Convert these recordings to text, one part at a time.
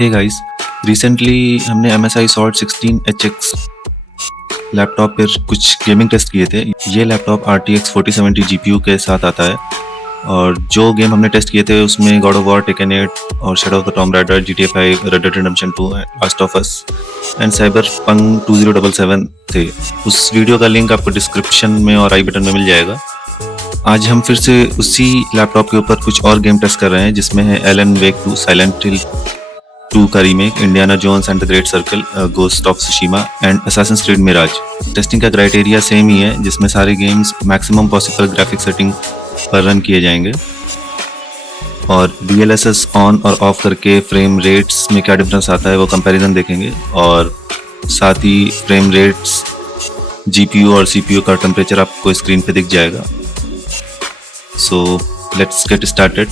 Hey guys, recently हमने MSI Sword 16HX laptop पर कुछ गेमिंग टेस्ट किए थे। ये लैपटॉप RTX 4070 GPU के साथ आता है और जो गेम हमने टेस्ट किए थे उसमें गॉड ऑफ वॉर, टेकन 8 और shadow of the Tom rider, GTA 5, red dead redemption 2, last of us and cyberpunk 2077 थे। उस वीडियो का लिंक आपको डिस्क्रिप्शन में और आई बटन में मिल जाएगा। आज हम फिर से उसी लैपटॉप के ऊपर कुछ और गेम टेस्ट कर रहे हैं, जिसमें है एलन वेक 2, साइलेंट हिल 2 का remake, Indiana Jones and the Great Circle, Ghost of Tsushima and Assassin's Creed Mirage. Testing का क्राइटेरिया सेम ही है, जिसमें सारे games maximum possible graphic setting पर रन किए जाएंगे और DLSS ऑन और ऑफ करके फ्रेम रेट्स में क्या डिफरेंस आता है वो कंपैरिजन देखेंगे और साथ ही फ्रेम रेट्स, GPU और CPU का टेम्परेचर आपको स्क्रीन पे दिख जाएगा। So let's get started.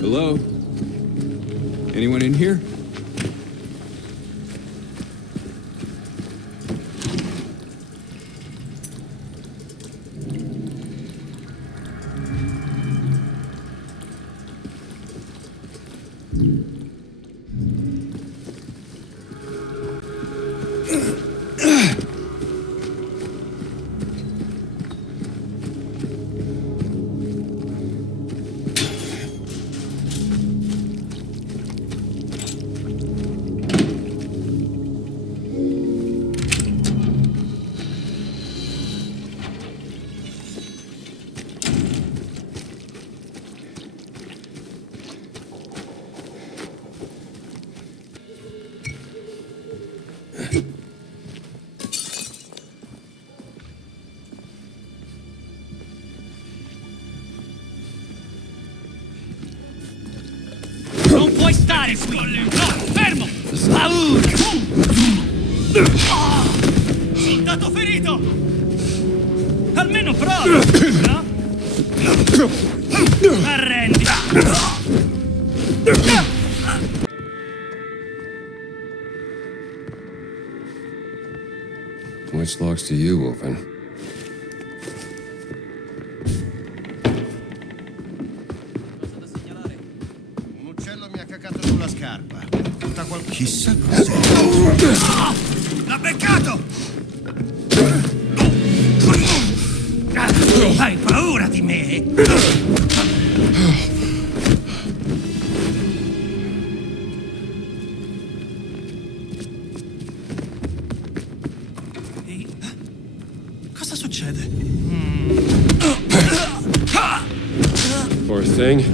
Hello? Anyone in here? fare qui? No, fermo! Paura! Soldato ferito! Almeno prova! No? Arrendi! Which locks do you open? Un uccello mi ha cacato sulla scarpa. Chissà cos'è. L'ha beccato! Hai paura di me? Cosa succede? Poor thing.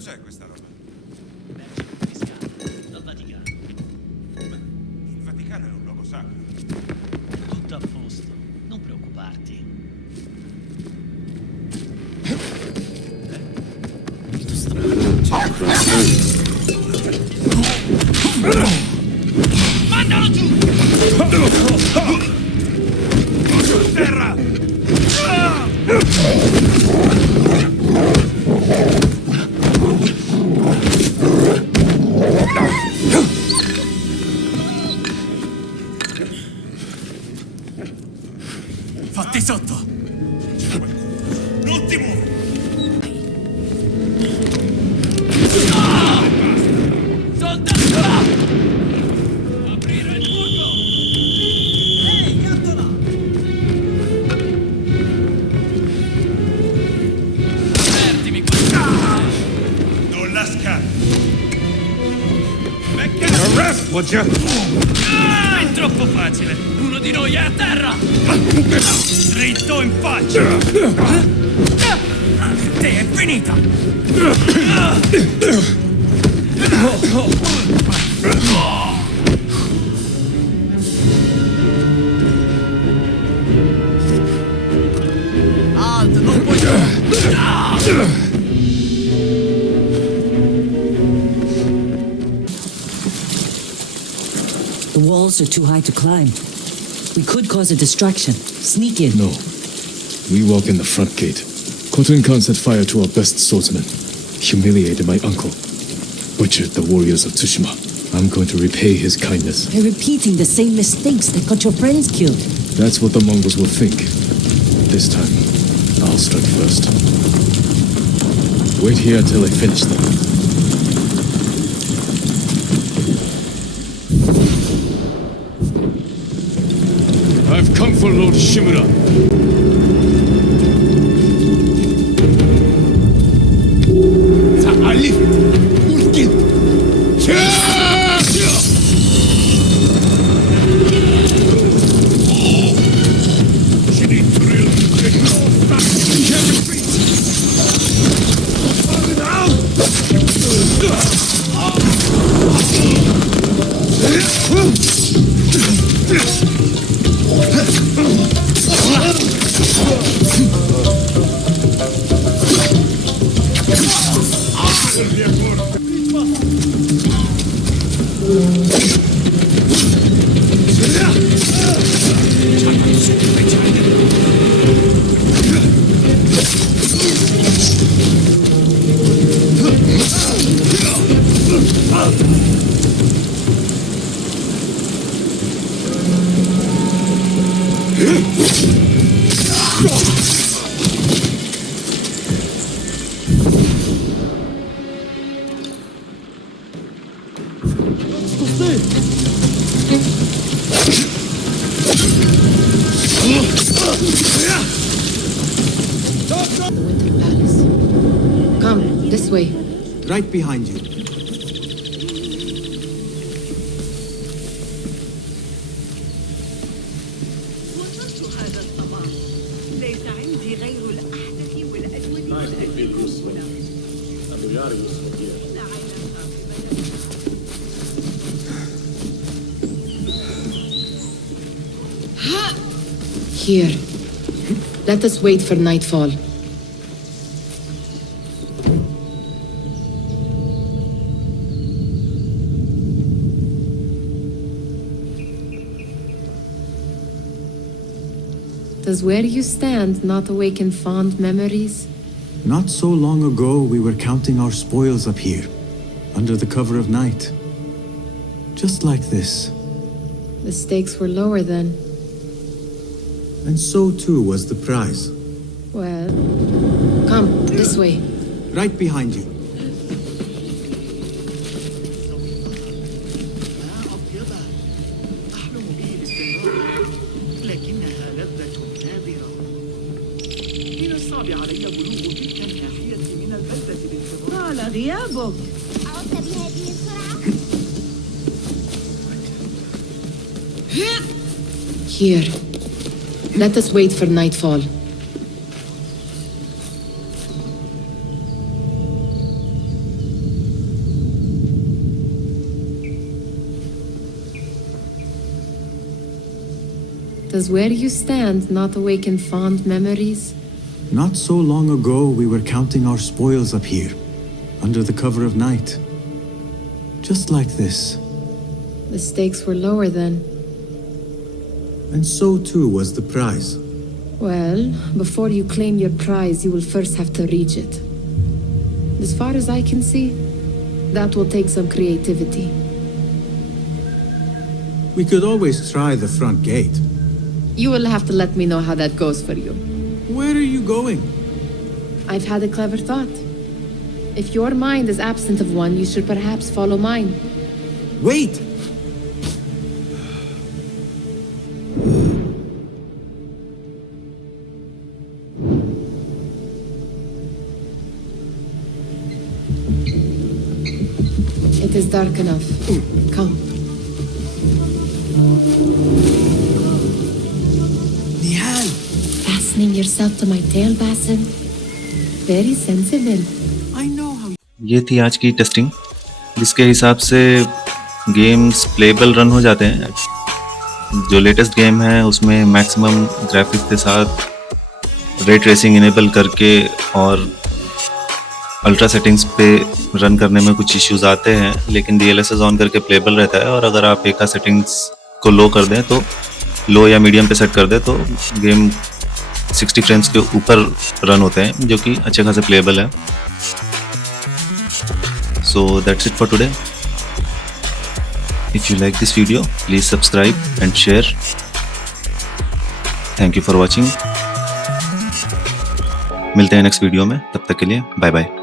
cos'è questa roba? Dal Vaticano. Il Vaticano è un luogo sacro. Tutto a posto, non preoccuparti. Molto strano. Mandalo giù! Terra! Fatti sotto! Non ti muovi! Soldato! Aprire il fuoco! Ehi, cattola! Divertimi qua! Non la scappi! Arrest, would you? È troppo facile! Uno di noi è a terra! Dritto in faccia! Te è finita! Alt, non puoi... The walls are too high to climb. We could cause a distraction. Sneak in. No. We walk in the front gate. Khotun Khan set fire to our best swordsman. Humiliated my uncle. Butchered the warriors of Tsushima. I'm going to repay his kindness. They're repeating the same mistakes that got your friends killed. That's what the Mongols will think. This time, I'll strike first. Wait here until I finish them. I've come for Lord Shimura. The Winter Palace. Come, this way. Right behind you. Here. Let us wait for nightfall. Does where you stand not awaken fond memories? Not so long ago, we were counting our spoils up here, under the cover of night. Just like this. The stakes were lower then. And so too was the prize. Well, come, this way. Right behind you. لكنها لذة نادرة. من الصعب علي بلوغ تلك الناحية من البلدة بانتظار. طال غيابك. عدت بهذه السرعة؟ Here. Let us wait for nightfall. Does where you stand not awaken fond memories? Not so long ago, we were counting our spoils up here, under the cover of night. Just like this. The stakes were lower then. And so too was the prize. Well, before you claim your prize, you will first have to reach it. As far as I can see, that will take some creativity. We could always try the front gate. You will have to let me know how that goes for you. Where are you going? I've had a clever thought. If your mind is absent of one, you should perhaps follow mine. Wait! It is dark enough. Come. Nihal! Fastening yourself to my tail, Basim. Very sensible. I know how. ये थी आज की testing, जिसके हिसाब से games payable run हो जाते हैं। जो लेटेस्ट गेम है उसमें मैक्सिमम ग्राफिक्स के साथ रे ट्रेसिंग इनेबल करके और अल्ट्रा सेटिंग्स पे रन करने में कुछ इश्यूज आते हैं, लेकिन DLSS ऑन करके प्लेबल रहता है। और अगर आप एक सेटिंग्स को लो कर दें, तो लो या मीडियम पे सेट कर दें, तो गेम 60 फ्रेम्स के ऊपर रन होते हैं, जो कि अच्छे खासे प्लेबल है। So that's it for today. If you like this video, please subscribe and share. Thank you for watching. मिलते हैं नेक्स्ट वीडियो में, तब तक के लिए बाय बाय।